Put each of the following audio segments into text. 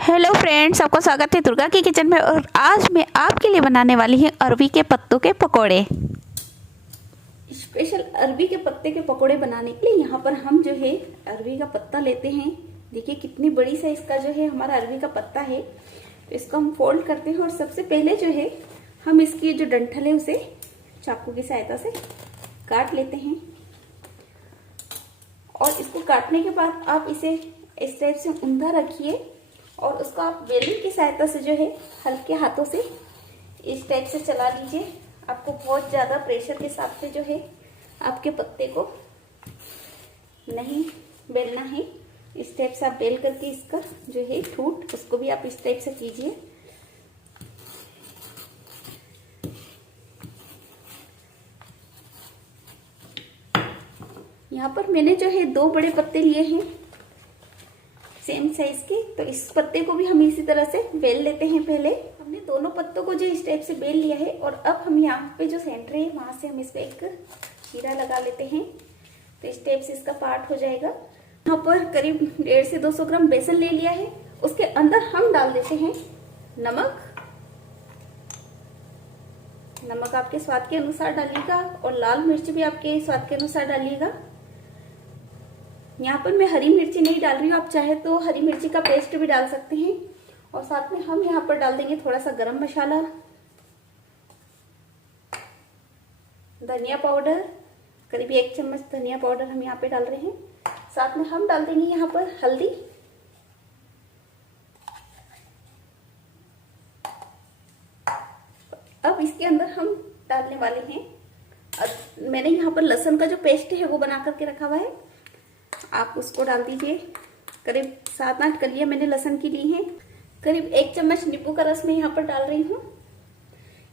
Hello friends, आपका स्वागत है दुर्गा की किचन में। और आज मैं आपके लिए बनाने वाली हूँ अरवी के पत्तों के पकोड़े। स्पेशल अरवी के पत्ते के पकोड़े बनाने के लिए यहाँ पर हम जो है अरवी का पत्ता लेते हैं। देखिए कितनी बड़ी साइज का जो है हमारा अरवी का पत्ता है। तो इसको हम फोल्ड करते हैं और सबसे पहले जो है हम इसकी जो डंठल है उसे चाकू की सहायता से काट लेते हैं। और इसको काटने के बाद आप इसे इस टाइप से ऊंधा रखिए और उसको आप बेलन की सहायता से जो है हल्के हाथों से इस टाइप से चला लीजिए। आपको बहुत ज़्यादा प्रेशर के साथ से जो है आपके पत्ते को नहीं बेलना है। इस टाइप से आप बेल करके इसका जो है ठूठ उसको भी आप इस टाइप से कीजिए। यहाँ पर मैंने जो है 2 बड़े पत्ते लिए हैं सेम साइज के। तो इस पत्ते को भी हम इसी तरह से बेल लेते हैं। पहले हमने दोनों पत्तों को जो इस टाइप से बेल लिया है और अब हम यहाँ पे जो सेंटर है वहां से हम इस पे एक चीरा लगा लेते हैं। तो इस टाइप से इसका पार्ट हो जाएगा। यहाँ पर करीब 150 से 200 ग्राम बेसन ले लिया है। उसके अंदर हम डाल देते हैं नमक। नमक आपके स्वाद के अनुसार डालिएगा और लाल मिर्च भी आपके स्वाद के अनुसार डालिएगा। यहाँ पर मैं हरी मिर्ची नहीं डाल रही हूँ, आप चाहे तो हरी मिर्ची का पेस्ट भी डाल सकते हैं। और साथ में हम यहाँ पर डाल देंगे थोड़ा सा गरम मसाला, धनिया पाउडर, करीब 1 चम्मच धनिया पाउडर हम यहाँ पे डाल रहे हैं। साथ में हम डाल देंगे यहाँ पर हल्दी, अब इसके अंदर हम डालने वाले हैं मैंने यहाँ पर लहसुन का जो पेस्ट है वो बना करके रखा हुआ है, आप उसको डाल दीजिए। करीब 7-8 कलियां मैंने लहसुन की ली हैं। करीब 1 चम्मच नींबू का रस मैं यहाँ पर डाल रही हूँ।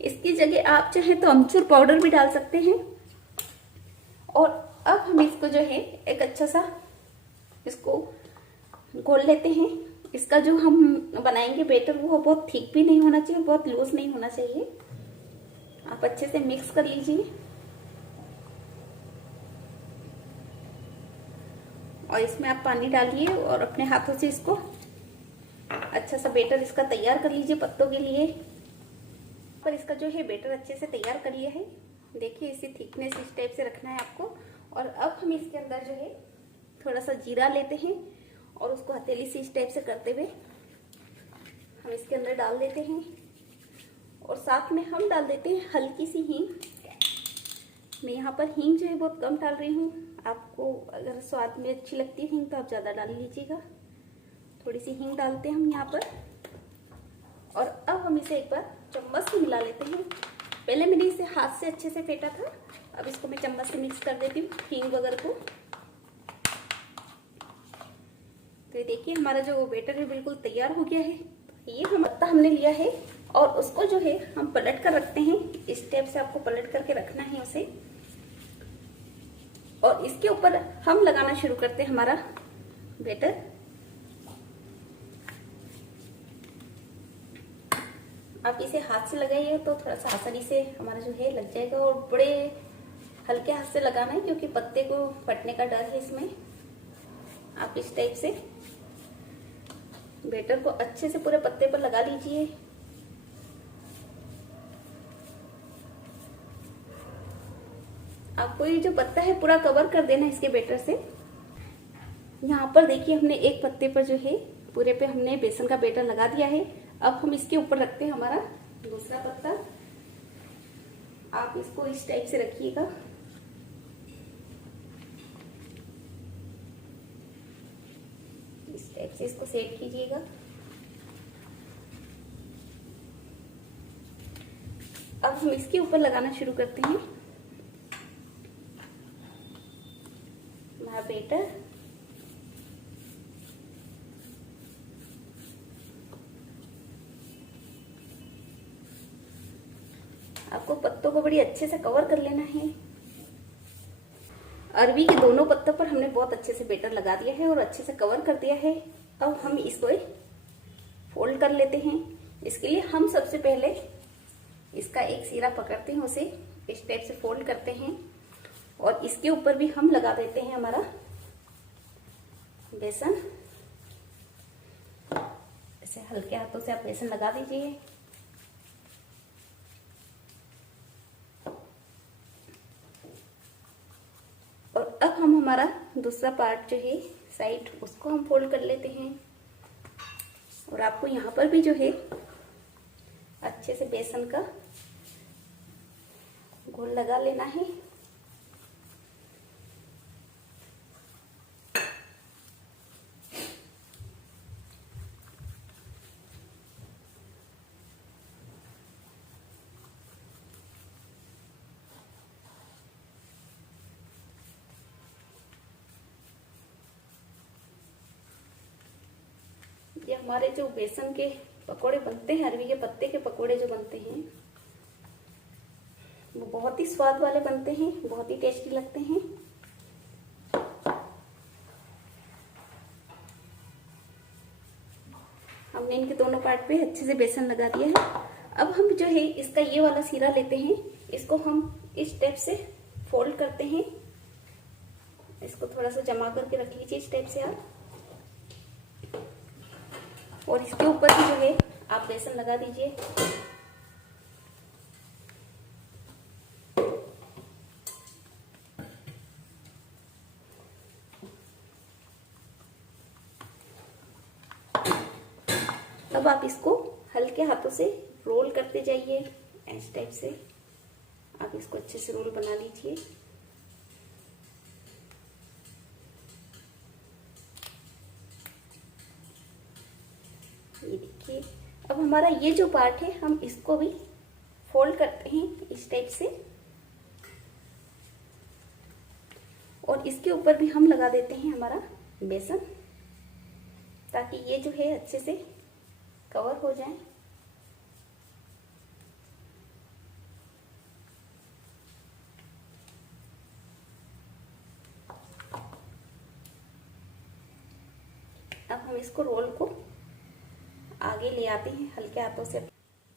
इसकी जगह आप चाहे तो अमचूर पाउडर भी डाल सकते हैं। और अब हम इसको जो है एक अच्छा सा इसको घोल लेते हैं। इसका जो हम बनाएंगे बैटर वो बहुत थिक भी नहीं होना चाहिए, बहुत लूज नहीं होना चाहिए। आप अच्छे से मिक्स कर लीजिए और इसमें आप पानी डालिए और अपने हाथों से इसको अच्छा सा बैटर इसका तैयार कर लीजिए पत्तों के लिए। पर इसका जो है बैटर अच्छे से तैयार कर लिया है। देखिए इसी थिकनेस इस टाइप से रखना है आपको। और अब हम इसके अंदर जो है थोड़ा सा जीरा लेते हैं और उसको हथेली से इस टाइप से करते हुए हम इसके अंदर डाल देते हैं। और साथ में हम डाल देते हैं हल्की सी हींग। मैं यहाँ पर हींग जो है बहुत कम डाल रही हूँ। आपको अगर स्वाद में अच्छी लगती है हींग तो आप ज़्यादा डाल लीजिएगा। थोड़ी सी हींग डालते हैं हम यहाँ पर। और अब हम इसे एक बार चम्मच से मिला लेते हैं। पहले मैंने इसे हाथ से अच्छे से फेंटा था, अब इसको मैं चम्मच से मिक्स कर देती हूँ हींग वगैरह को। तो ये देखिए हमारा जो बैटर है बिल्कुल तैयार हो गया है। ये हम पत्ता हमने लिया है और उसको जो है हम पलट कर रखते हैं। इस स्टेप से आपको पलट करके रखना है उसे। और इसके ऊपर हम लगाना शुरू करते हैं हमारा बैटर। आप इसे हाथ से लगाइए तो थोड़ा सा आसानी से हमारा जो है लग जाएगा। और बड़े हल्के हाथ से लगाना है क्योंकि पत्ते को फटने का डर है इसमें। आप इस टाइप से बैटर को अच्छे से पूरे पत्ते पर लगा लीजिए। आपको ये जो पत्ता है पूरा कवर कर देना इसके बैटर से। यहाँ पर देखिए हमने एक पत्ते पर जो है पूरे पे हमने बेसन का बैटर लगा दिया है। अब हम इसके ऊपर रखते हैं हमारा दूसरा पत्ता। आप इसको इस टाइप से रखिएगा। इस टाइप से इसको सेट कीजिएगा। अब हम इसके ऊपर लगाना शुरू करते हैं हमारा बैटर। आपको पत्तों को बड़ी अच्छे से कवर कर लेना है। अरवी के दोनों पत्तों पर हमने बहुत अच्छे से बैटर लगा दिया है और अच्छे से कवर कर दिया है। अब हम इसको फोल्ड कर लेते हैं। इसके लिए हम सबसे पहले इसका एक सिरा पकड़ते हैं, उसे इस टाइप से फोल्ड करते हैं और इसके ऊपर भी हम लगा देते हैं हमारा बेसन। ऐसे हल्के हाथों से आप बेसन लगा दीजिए। और अब हम हमारा दूसरा पार्ट जो है साइड, उसको हम फोल्ड कर लेते हैं। और आपको यहाँ पर भी जो है अच्छे से बेसन का घोल लगा लेना है। ये हमारे जो बेसन के पकोड़े बनते हैं, अरवी के पत्ते के पकोड़े जो बनते हैं, वो बहुत ही स्वाद वाले बनते हैं, बहुत ही टेस्टी लगते हैं। हमने इनके दोनों पार्ट पे अच्छे से बेसन लगा दिया है। अब हम जो है इसका ये वाला सीरा लेते हैं, इसको हम इस टाइप से फोल्ड करते हैं। इसको थोड़ा सा जमा करके रख लीजिए इस टाइप से आप, और इसके ऊपर भी जो है आप बेसन लगा दीजिए। अब आप इसको हल्के हाथों से रोल करते जाइए, इस टाइप से आप इसको अच्छे से रोल बना लीजिए। ये देखिए, अब हमारा ये जो पार्ट है हम इसको भी फोल्ड करते हैं इस टाइप से, और इसके ऊपर भी हम लगा देते हैं हमारा बेसन, ताकि ये जो है अच्छे से कवर हो जाए। अब हम इसको रोल को आगे ले आते हैं हल्के हाथों से।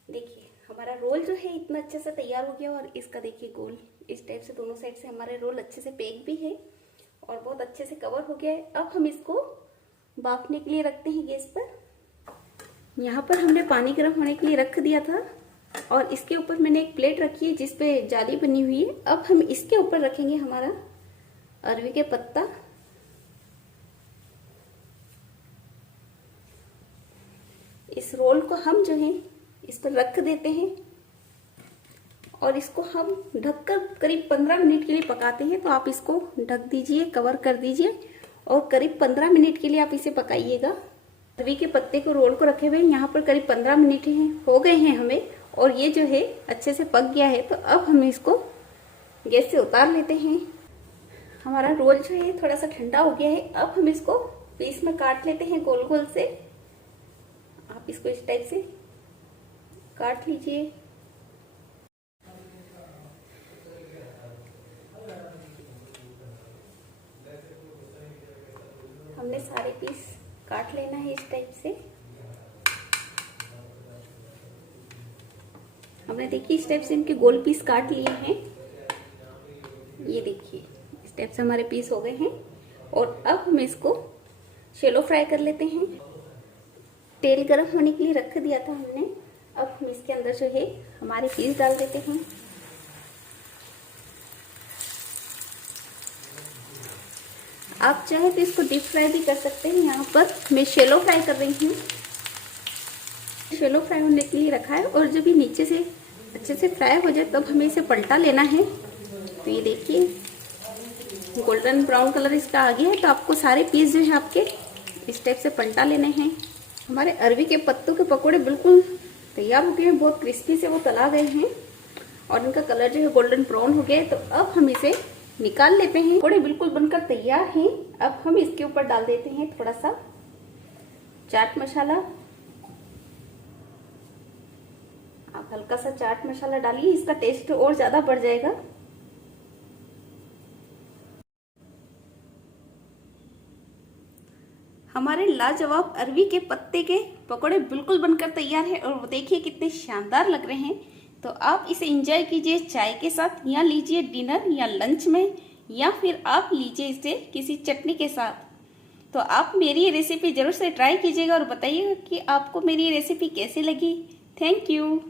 देखिए हमारा रोल जो है इतना अच्छे से तैयार हो गया, और इसका देखिए गोल इस टाइप से दोनों साइड से हमारे रोल अच्छे से पैक भी है और बहुत अच्छे से कवर हो गया है। अब हम इसको बाफने के लिए रखते हैं गैस पर। यहाँ पर हमने पानी गर्म होने के लिए रख दिया था, और इसके ऊपर मैंने एक प्लेट रखी है जिसपे जाली बनी हुई है। अब हम इसके ऊपर रखेंगे हमारा अरवी के पत्ता। इस रोल को हम जो है इस पर रख देते हैं, और इसको हम ढककर करीब 15 मिनट के लिए पकाते हैं। तो आप इसको ढक दीजिए, कवर कर दीजिए, और करीब 15 मिनट के लिए आप इसे पकाइएगा। अरवी के पत्ते को रोल को रखे हुए यहाँ पर करीब 15 मिनट हो गए हैं हमें, और ये जो है अच्छे से पक गया है। तो अब हम इसको गैस से उतार लेते हैं। हमारा रोल जो है थोड़ा सा ठंडा हो गया है। अब हम इसको पीस में काट लेते हैं गोल गोल से। आप इसको इस टाइप से काट लीजिए। हमने सारे पीस काट लेना है इस टाइप से। हमने देखिए इस टाइप से इनके गोल पीस काट लिए हैं। ये देखिए इस टाइप से हमारे पीस हो गए हैं, और अब हम इसको शैलो फ्राई कर लेते हैं। तेल गरम होने के लिए रख दिया था हमने। अब हम इसके अंदर जो है हमारे पीस डाल देते हैं। आप चाहे तो इसको डीप फ्राई भी कर सकते हैं। यहाँ पर मैं शैलो फ्राई कर रही हूँ। शैलो फ्राई होने के लिए रखा है, और जब ये नीचे से अच्छे से फ्राई हो जाए तब हमें इसे पलटा लेना है। तो ये देखिए गोल्डन ब्राउन कलर इसका आ गया है। तो आपको सारे पीस जो है आपके इस टाइप से पलटा लेने हैं। हमारे अरवी के पत्तों के पकोड़े बिल्कुल तैयार हो गए हैं, बहुत क्रिस्पी से वो तला गए हैं, और इनका कलर जो है गोल्डन ब्राउन हो गया है। तो अब हम इसे निकाल लेते हैं। पकोड़े बिल्कुल बनकर तैयार हैं। अब हम इसके ऊपर डाल देते हैं थोड़ा सा चाट मसाला। आप हल्का सा चाट मसाला डालिए, इसका टेस्ट और ज्यादा बढ़ जाएगा। हमारे लाजवाब अरवी के पत्ते के पकोड़े बिल्कुल बनकर तैयार है, और देखिए कितने शानदार लग रहे हैं। तो आप इसे एंजॉय कीजिए चाय के साथ, या लीजिए डिनर या लंच में, या फिर आप लीजिए इसे किसी चटनी के साथ। तो आप मेरी ये रेसिपी ज़रूर से ट्राई कीजिएगा और बताइएगा कि आपको मेरी ये रेसिपी कैसी लगी। Thank you.